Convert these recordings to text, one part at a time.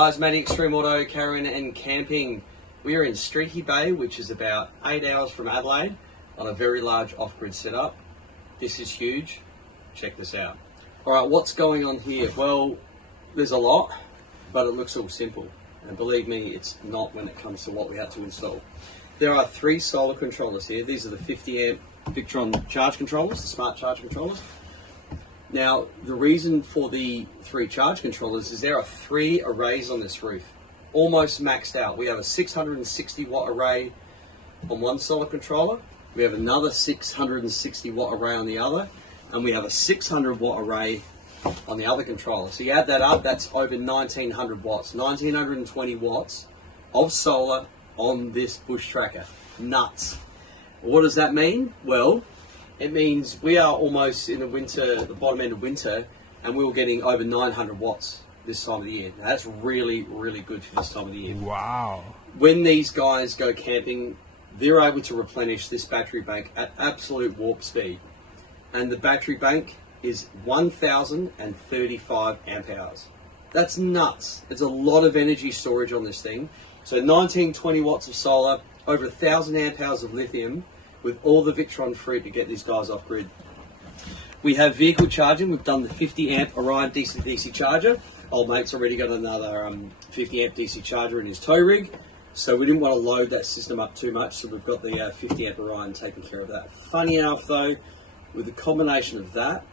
guys, Matty Extreme Auto, Caravan and Camping. We are in Streaky Bay, which is about 8 hours from Adelaide, on a very large off-grid setup. This is huge. Check this out. All right, what's going on here? Well, there's a lot, but it looks all simple. And believe me, it's not when it comes to what we had to install. There are 3 solar controllers here. These are the 50 amp Victron charge controllers, the smart charge controllers. Now, the reason for the 3 charge controllers is there are 3 arrays on this roof, almost maxed out. We have a 660 watt array on one solar controller, we have another 660 watt array on the other, and we have a 600 watt array on the other controller. So you add that up, that's over 1900 watts, 1920 watts of solar on this Bushtracker. Nuts. What does that mean? Well, it means we are almost in the winter, the bottom end of winter, and we were getting over 900 watts this time of the year. Now, that's really, really good for this time of the year. Wow. When these guys go camping, they're able to replenish this battery bank at absolute warp speed. And the battery bank is 1035 amp hours. That's nuts. It's a lot of energy storage on this thing. So 1920 watts of solar, over 1000 amp hours of lithium, with all the Victron free to get these guys off grid. We have vehicle charging. We've done the 50 amp Orion DC charger. Old mate's already got another 50 amp DC charger in his tow rig, so we didn't want to load that system up too much, so we've got the 50 amp Orion taking care of that. Funny enough though, with the combination of that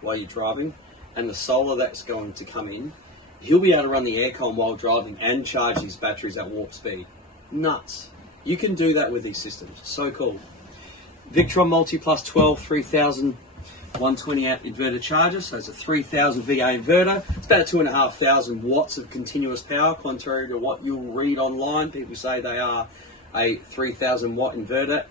while you're driving and the solar that's going to come in, he'll be able to run the aircon while driving and charge his batteries at warp speed. Nuts. You can do that with these systems. So cool. Victron Multiplus 12 3000 120 amp inverter charger, so it's a 3000 VA inverter. It's about 2,500 watts of continuous power, contrary to what you'll read online. People say they are a 3000 watt inverter.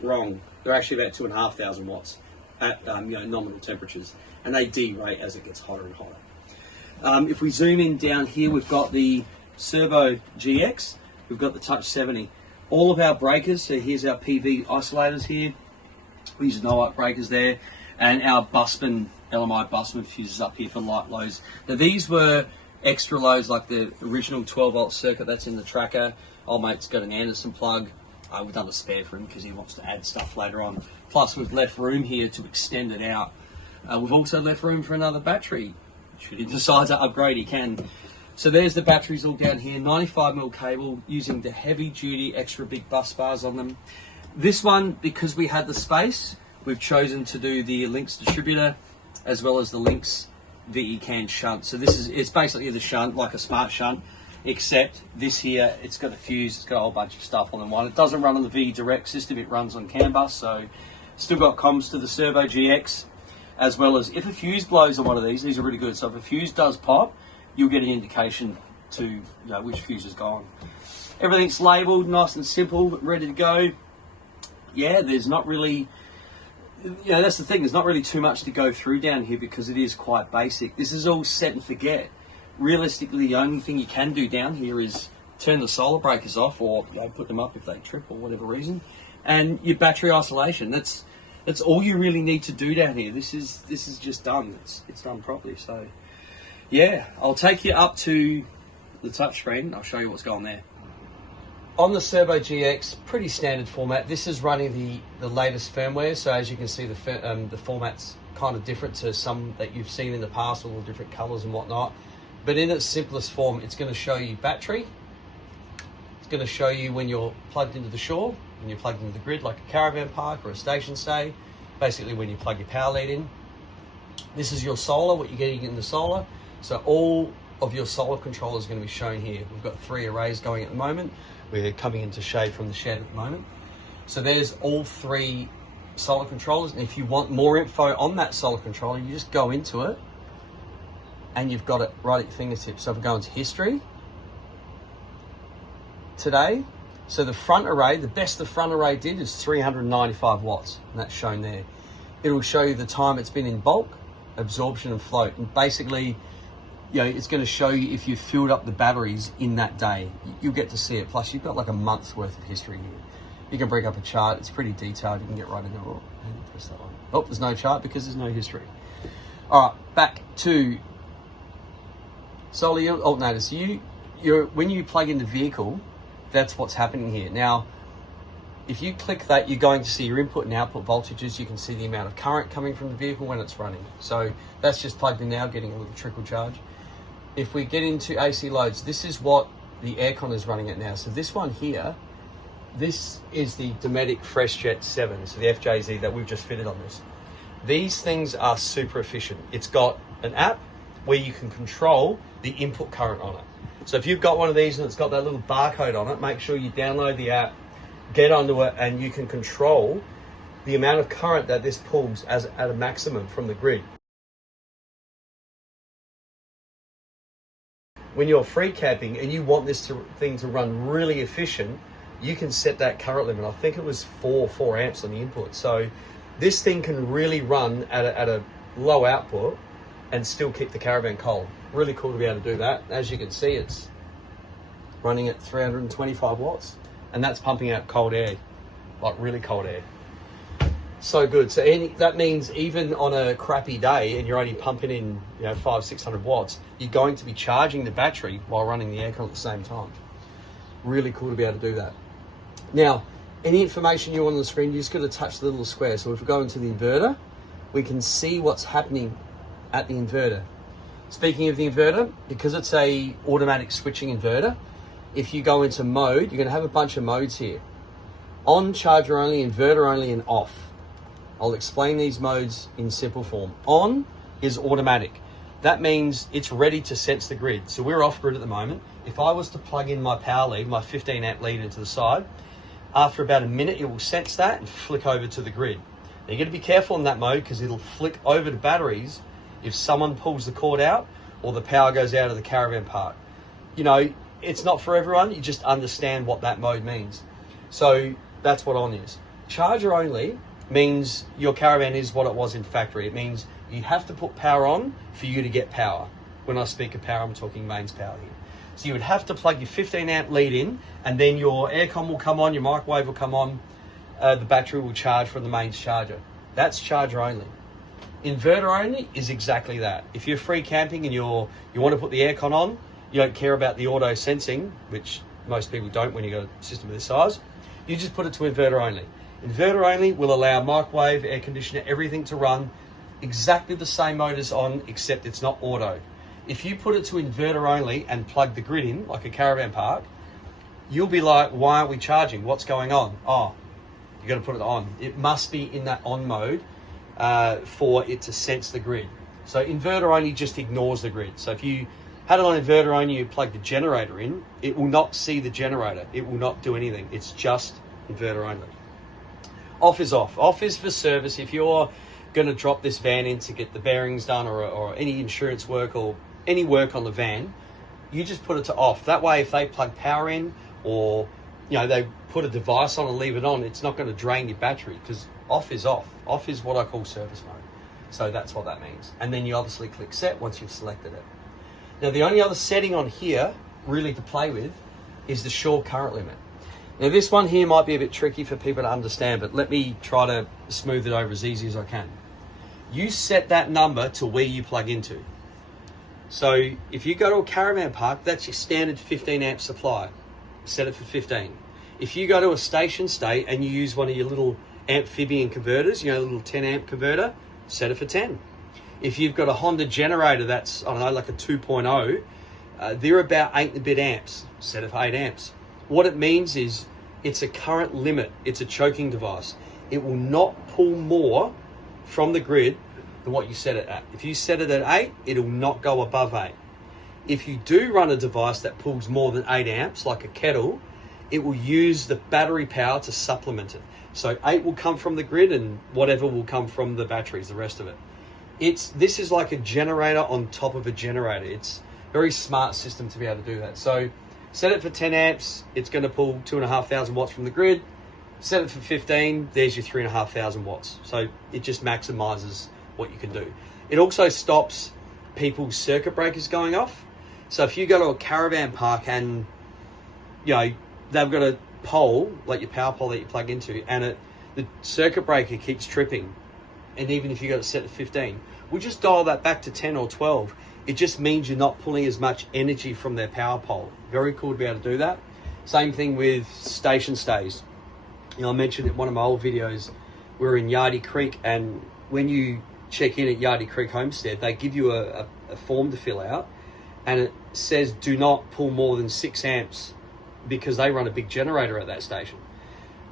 Wrong. They're actually about 2,500 watts at nominal temperatures, and they derate as it gets hotter and hotter. If we zoom in down here, we've got the cerboGX, we've got the Touch 70. All of our breakers, so here's our PV isolators here. We use no-wipe breakers there, and our busman, LMI busman fuses up here for light lows. Now these were extra lows, like the original 12 volt circuit that's in the tracker. Old mate's got an Anderson plug. We've done a spare for him because he wants to add stuff later on. Plus we've left room here to extend it out. We've also left room for another battery. Should he decide to upgrade, he can. So there's the batteries all down here, 95mm cable using the heavy duty extra big bus bars on them. This one, because we had the space, we've chosen to do the lynx distributor as well as the lynx VE can shunt. So it's basically the shunt, like a smart shunt, except this here, it's got a fuse, it's got a whole bunch of stuff on the one. It doesn't run on the VE direct system, it runs on CAN bus, so still got comms to the cerboGX, as well as if a fuse blows on one of these are really good. So if a fuse does pop, you'll get an indication to which fuse is gone. Everything's labelled, nice and simple, ready to go. Yeah, there's not really, that's the thing, there's not really too much to go through down here because it is quite basic. This is all set and forget. Realistically, the only thing you can do down here is turn the solar breakers off, or put them up if they trip or whatever reason, and your battery isolation. That's all you really need to do down here. This is just done. It's done properly. So yeah, I'll take you up to the touch screen. I'll show you what's going there. On the cerboGX, pretty standard format. This is running the latest firmware, so as you can see, the format's kind of different to some that you've seen in the past, all the different colors and whatnot. But in its simplest form, it's going to show you battery. It's going to show you when you're plugged into the shore, when you're plugged into the grid, like a caravan park or a station stay. Basically, when you plug your power lead in. This is your solar, what you're getting in the solar. So all of your solar controllers are going to be shown here. We've got 3 arrays going at the moment. We're coming into shade from the shed at the moment. So there's all 3 solar controllers. And if you want more info on that solar controller, you just go into it and you've got it right at your fingertips. So if we go into history today, so the front array, the best the front array did is 395 watts, and that's shown there. It'll show you the time it's been in bulk, absorption and float, and basically it's going to show you if you've filled up the batteries in that day. You'll get to see it. Plus, you've got like a month's worth of history here. You can bring up a chart. It's pretty detailed. You can get right into it. Press that one. Oh, there's no chart because there's no history. All right, back to solar yield alternators. when you plug in the vehicle, that's what's happening here. Now, if you click that, you're going to see your input and output voltages. You can see the amount of current coming from the vehicle when it's running. So that's just plugged in now, getting a little trickle charge. If we get into AC loads, this is what the aircon is running at now. So this one here, this is the Dometic FJZ 7, so the FJZ that we've just fitted on this. These things are super efficient. It's got an app where you can control the input current on it. So if you've got one of these and it's got that little barcode on it, make sure you download the app, get onto it, and you can control the amount of current that this pulls at a maximum from the grid. When you're free camping and you want this thing to run really efficient, you can set that current limit. I think it was 4 amps on the input. So this thing can really run at a low output and still keep the Caravan cold. Really cool to be able to do that. As you can see, it's running at 325 watts. And that's pumping out cold air, like really cold air. So good. So that means even on a crappy day and you're only pumping in 500-600 watts, you're going to be charging the battery while running the aircon at the same time. Really cool to be able to do that. Now, any information you want on the screen, you just got to touch the little square. So if we go into the inverter, we can see what's happening at the inverter. Speaking of the inverter, because it's a automatic switching inverter, if you go into mode, you're going to have a bunch of modes here. On, charger only, inverter only, and off. I'll explain these modes in simple form. On is automatic. That means it's ready to sense the grid. So we're off grid at the moment. If I was to plug in my power lead, my 15 amp lead into the side, after about a minute, it will sense that and flick over to the grid. Now you got to be careful in that mode because it'll flick over to batteries if someone pulls the cord out or the power goes out of the Caravan park. It's not for everyone. You just understand what that mode means. So that's what on is. Charger only means your Caravan is what it was in factory. It means you have to put power on for you to get power. When I speak of power, I'm talking mains power here. So you would have to plug your 15 amp lead in, and then your aircon will come on, your microwave will come on, the battery will charge from the mains charger. That's charger only. Inverter only is exactly that. If you're free camping and you want to put the aircon on, you don't care about the auto sensing, which most people don't when you've got a system of this size, you just put it to inverter only. Inverter only will allow microwave, air conditioner, everything to run exactly the same mode as on, except it's not auto. If you put it to inverter only and plug the grid in, like a Caravan park, you'll be like, why aren't we charging? What's going on? Oh, you got to put it on. It must be in that on mode for it to sense the grid. So inverter only just ignores the grid. So if you had it on inverter only, you plug the generator in, it will not see the generator. It will not do anything. It's just inverter only. Off is off. Off is for service. If you're going to drop this van in to get the bearings done or any insurance work or any work on the van, you just put it to off. That way, if they plug power in or they put a device on and leave it on, it's not going to drain your battery because off is off. Off is what I call service mode. So that's what that means. And then you obviously click set once you've selected it. Now, the only other setting on here, really to play with, is the short current limit. Now, this one here might be a bit tricky for people to understand, but let me try to smooth it over as easy as I can. You set that number to where you plug into. So if you go to a Caravan park, that's your standard 15 amp supply. Set it for 15. If you go to a station state and you use one of your little amphibian converters, a little 10 amp converter, set it for 10. If you've got a Honda generator that's, I don't know, like a 2.0, they're about 8-bit amps, set it for 8 amps. What it means is it's a current limit. It's a choking device. It will not pull more from the grid than what you set it at. If you set it at 8, it'll not go above 8. If you do run a device that pulls more than 8 amps, like a kettle, it will use the battery power to supplement it. So 8 will come from the grid and whatever will come from the batteries, the rest of it. This is like a generator on top of a generator. It's a very smart system to be able to do that. So set it for 10 amps, it's going to pull 2,500 watts from the grid. Set it for 15, there's your 3,500 watts. So it just maximizes what you can do. It also stops people's circuit breakers going off. So if you go to a Caravan park and they've got a pole, like your PowerPaul that you plug into, and the circuit breaker keeps tripping, and even if you got it set at 15, we just dial that back to 10 or 12. It just means you're not pulling as much energy from their PowerPaul. Very cool to be able to do that. Same thing with station stays. You know, I mentioned in one of my old videos, we were in Yardie Creek, and when you check in at Yardie Creek Homestead, they give you a form to fill out, and it says do not pull more than 6 amps because they run a big generator at that station.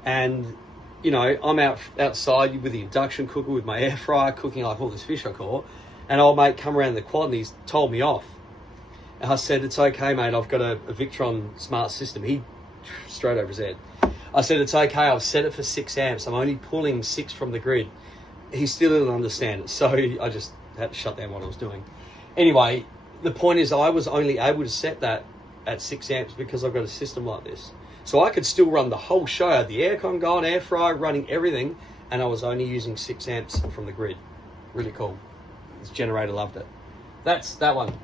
And you know, I'm outside with the induction cooker with my air fryer cooking like all this fish I caught, and old mate come around the quad and he's told me off. And I said, it's okay, mate, I've got a Victron smart system. He straight over his head. I said, it's okay, I've set it for 6 amps. I'm only pulling 6 from the grid. He still didn't understand it, so I just had to shut down what I was doing. Anyway, the point is I was only able to set that at 6 amps because I've got a system like this. So I could still run the whole show. I had the aircon going, air fryer, running everything, and I was only using 6 amps from the grid. Really cool. This generator loved it. That's that one.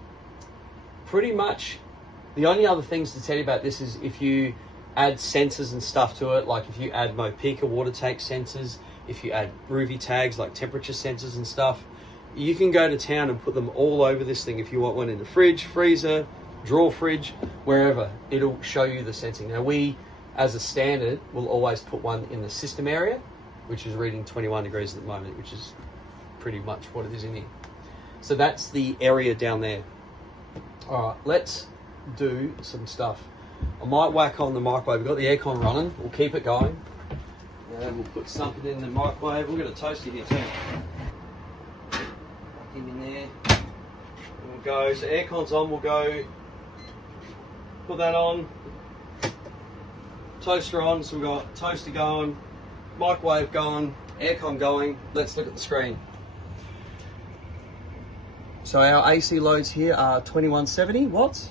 Pretty much the only other things to tell you about this is if you add sensors and stuff to it, like if you add Mopica water tank sensors, if you add groovy tags like temperature sensors and stuff, you can go to town and put them all over this thing. If you want one in the fridge, freezer, drawer fridge, wherever, it'll show you the sensing. Now we, as a standard, will always put one in the system area, which is reading 21 degrees at the moment, which is pretty much what it is in here. So that's the area down there. All right, let's do some stuff. I might whack on the microwave. We've got the aircon running. We'll keep it going. And we'll put something in the microwave. We've got a toaster here too. Put him in there. And we'll go, so aircon's on, we'll go, put that on. Toaster on, so we've got toaster going, microwave going, aircon going. Let's look at the screen. So our AC loads here are 2170 watts,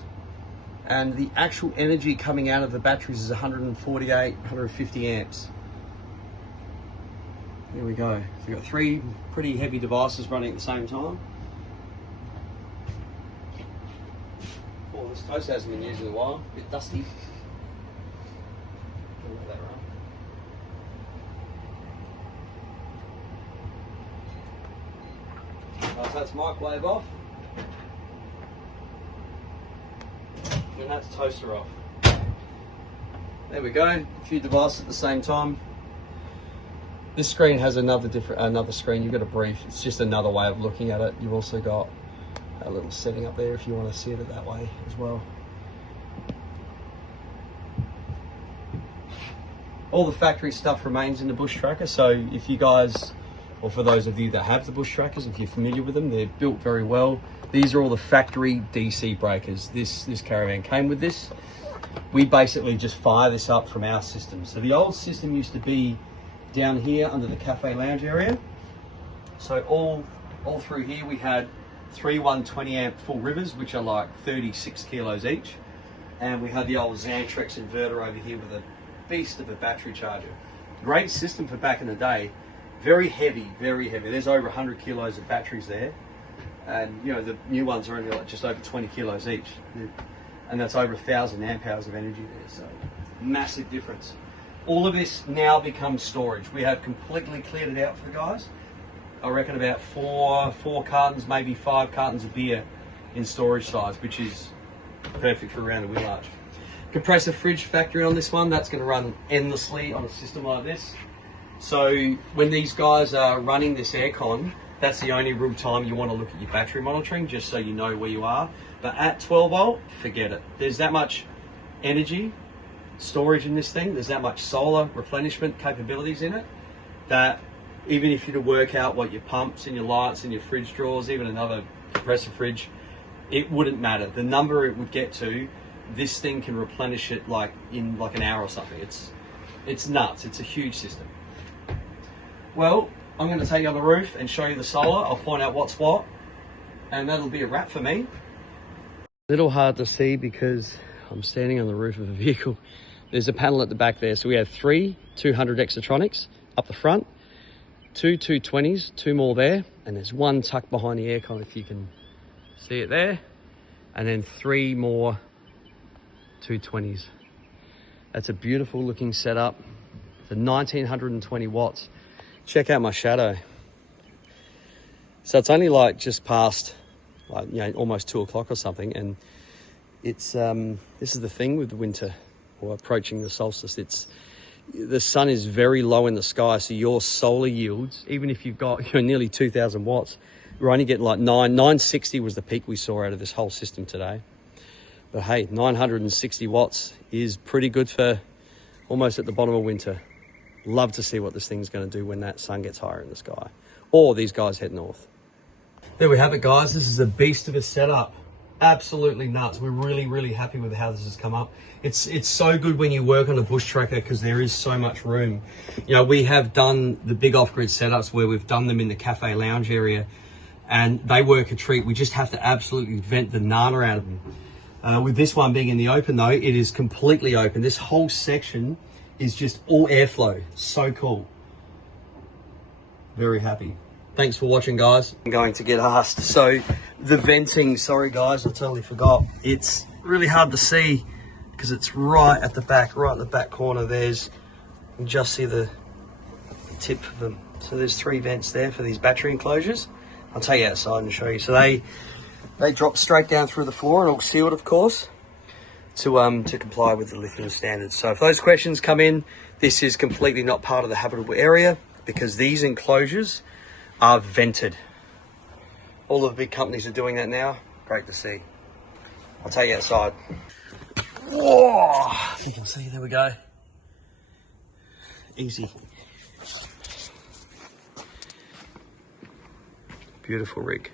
and the actual energy coming out of the batteries is 148, 150 amps. There we go. So we've got 3 pretty heavy devices running at the same time. Oh, this toaster hasn't been used in a while. A bit dusty. Let that run. So that's microwave off, and that's toaster off. There we go, a few devices at the same time. This screen has another screen. You've got a brief. It's just another way of looking at it. You've also got a little setting up there if you want to see it that way as well. All the factory stuff remains in the Bushtracker, so if you guys, or for those of you that have the Bushtrackers, if you're familiar with them, they're built very well. These are all the factory DC breakers. This Caravan came with this. We basically just fire this up from our system. So the old system used to be down here under the cafe lounge area. So all through here we had 3 120 amp full rivers, which are like 36 kilos each. And we had the old Xantrex inverter over here with a beast of a battery charger. Great system for back in the day. Very heavy, very heavy. There's over 100 kilos of batteries there. And you know, the new ones are only like just over 20 kilos each. And that's over 1,000 amp hours of energy there. So massive difference. All of this now becomes storage. We have completely cleared it out for the guys. I reckon about four cartons, maybe 5 cartons of beer in storage size, which is perfect for around the wheel arch. Compressor fridge factory on this one, that's going to run endlessly on a system like this. So when these guys are running this aircon, that's the only real time you want to look at your battery monitoring, just so you know where you are. But at 12 volt, forget it. There's that much energy storage in this thing, there's that much solar replenishment capabilities in it, that even if you were to work out what your pumps and your lights and your fridge drawers, even another compressor fridge, it wouldn't matter. The number it would get to, this thing can replenish it like in like an hour or something. It's nuts. It's a huge system. Well, I'm going to take you on the roof and show you the solar. I'll point out what's what, and that'll be a wrap for me. A little hard to see because I'm standing on the roof of a vehicle. There's a panel at the back there. So we have 3 200 Exatronics up the front, 2 220s, 2 more there, and there's 1 tucked behind the aircon if you can see it there, and then 3 more 220s. That's a beautiful looking setup. It's a 1920 watts. Check out my shadow. So it's only like just past like, you know, almost 2 o'clock or something. And it's this is the thing with the winter or approaching the solstice. The sun is very low in the sky, so your solar yields, even if you've got, you know, nearly 2,000 watts, we're only getting like 960 was the peak we saw out of this whole system today. But hey, 960 watts is pretty good for almost at the bottom of winter. Love to see what this thing's going to do when that sun gets higher in the sky, or these guys head north. There we have it, guys. This is a beast of a setup. Absolutely nuts. We're really happy with how this has come up. It's so good when you work on a Bushtracker because there is so much room. You know, we have done the big off-grid setups where we've done them in the cafe lounge area, and they work a treat. We just have to absolutely vent the nana out of them. With this one being in the open though, it is completely open. This whole section is just all airflow. So cool. Very happy. Thanks for watching, guys. I'm going to get asked. So the venting, sorry guys, I totally forgot. It's really hard to see because it's right at the back, right in the back corner. You can just see the tip of them. So there's 3 vents there for these battery enclosures. I'll take you outside and show you. So they drop straight down through the floor and all sealed, of course, to comply with the lithium standards. So if those questions come in, this is completely not part of the habitable area because these enclosures are vented. All of the big companies are doing that now. Great to see. I'll take you outside. Whoa! You can see, there we go. Easy. Beautiful rig.